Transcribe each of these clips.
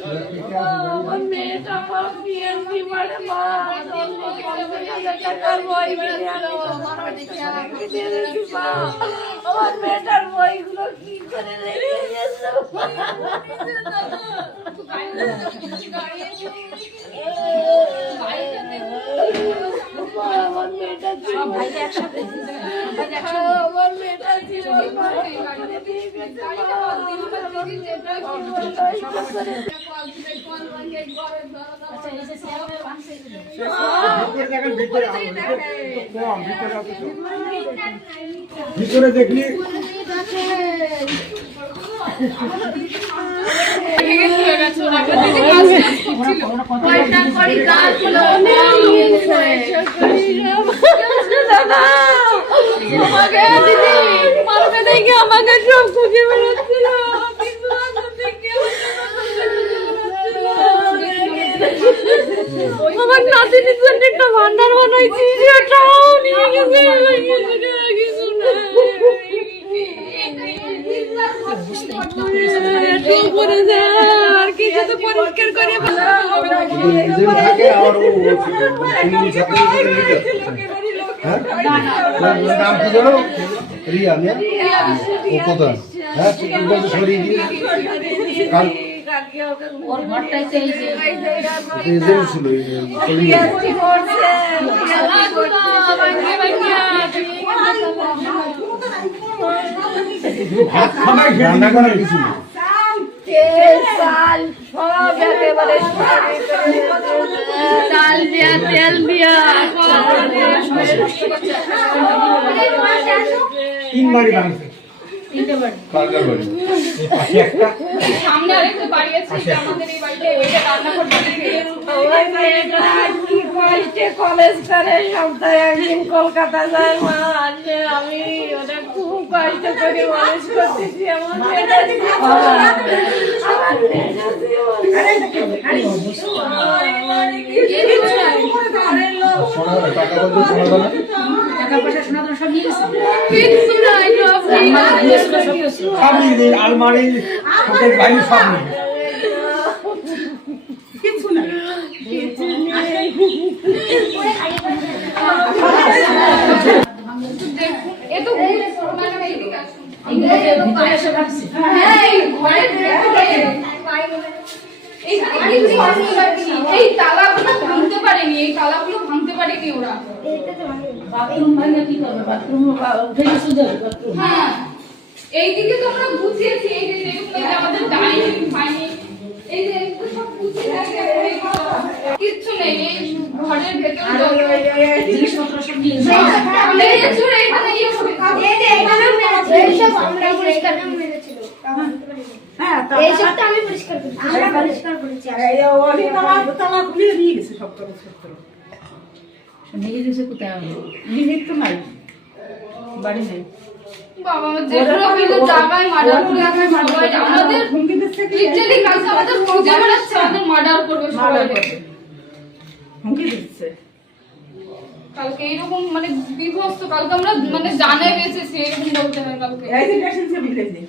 আমার মেয়েটা আমার বিএনপি মানে মা টাকার বই কিনে আনো আমার মেয়েটার বইগুলো কি করে রেখে গেছে আমার মেয়েটা সব ভাইকে একসাথে আমার মেয়েটা জীবন ভিতরে দেখলি আমাকে সব খুঁজে বেড়াচ্ছিল আমার নাতির জন্য একটা ভান্ডার বানাইছি সেটাও নিয়ে গেছে আর কিছু তো পরিষ্কার করে নাম কি জানো রিয়া ও কোথায় হ্যাঁ সরিয়ে দিয়ে ওর ঘরটাই তো এই যে ছিল রান্না করার কিছু নেই চাল দিয়া তেল দিয়া তিন বাড়ি বানাইছে সামনে আরেকটা বাড়ি আছে আমাদের এই বাড়িতে ওইটা রান্না করতে কি কষ্টে কলেজ করে সপ্তাহে একদিন কলকাতা যায় মা আসে আমি ওটা খুব কষ্ট করে কলেজ করতেছি আমার আলমারি বাইরে সব নেই কিছু না এই তালাগুলো ভাঙতে পারেনি এই তালাগুলো ভাঙতে পারেনি ওরা বাথরুম ভাঙা কি করবে বাথরুম উঠে গেছে বাথরুম হ্যাঁ এইদিকে তো আমরা বুঝিয়েছি এই যে যেগুলো আমাদের ডাইনিং ফাইনিং এই যে এগুলো সব বুঝিয়ে কিচ্ছু নেই এই ঘরের ভেতরে জিনিসপত্র সব নিয়ে এই চুরে এখানে ইয়ে হবে এই যে এখানে মেরেছে এই সব আমরা পরিষ্কার করে মেরেছিল হ্যাঁ এই সব তো আমি পরিষ্কার করেছি আমরা পরিষ্কার করেছি এই ওলি তালা খুলে নিয়ে গেছে সব নিয়ে গেছে কোথায় নিয়ে তো নাই বাড়ি নেই বাবা যেগুলো কিন্তু জায়গায় মার্ডার করে আছে সবাই আমাদের লিটারালি কালকে আমাদের খুঁজে বেড়াচ্ছে আমাদের মার্ডার করবে সবাই হুমকি দিচ্ছে কালকে এরকম মানে বিভস্ত কালকে আমরা মানে জানে বেঁচেছি এরকম বলতে হয় কালকে এই যে পেশেন্ট সব বিলেছে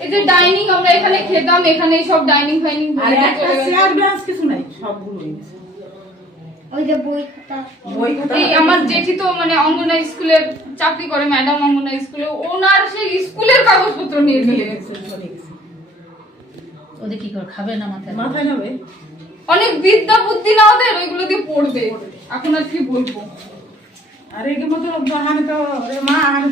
এই যে ডাইনিং আমরা এখানে খেতাম এখানে সব ডাইনিং ফাইনিং আর একটা চেয়ার গ্লাস কিছু নাই সবগুলো হয়ে গেছে ওই যে বই খাতা এই আমার জেঠি তো মানে অঙ্গনা স্কুলে চাকরি করে ম্যাডাম অঙ্গনা স্কুলে ওনার সেই স্কুলের কাগজপত্র নিয়ে চলে গেছে ওদের কি করে খাবে না মাথায় নেবে অনেক বিদ্যা বুদ্ধি না ওদের ওইগুলো দিয়ে পড়বে এখন আর কি বলবো আর এই মতো হানে তো মা হানে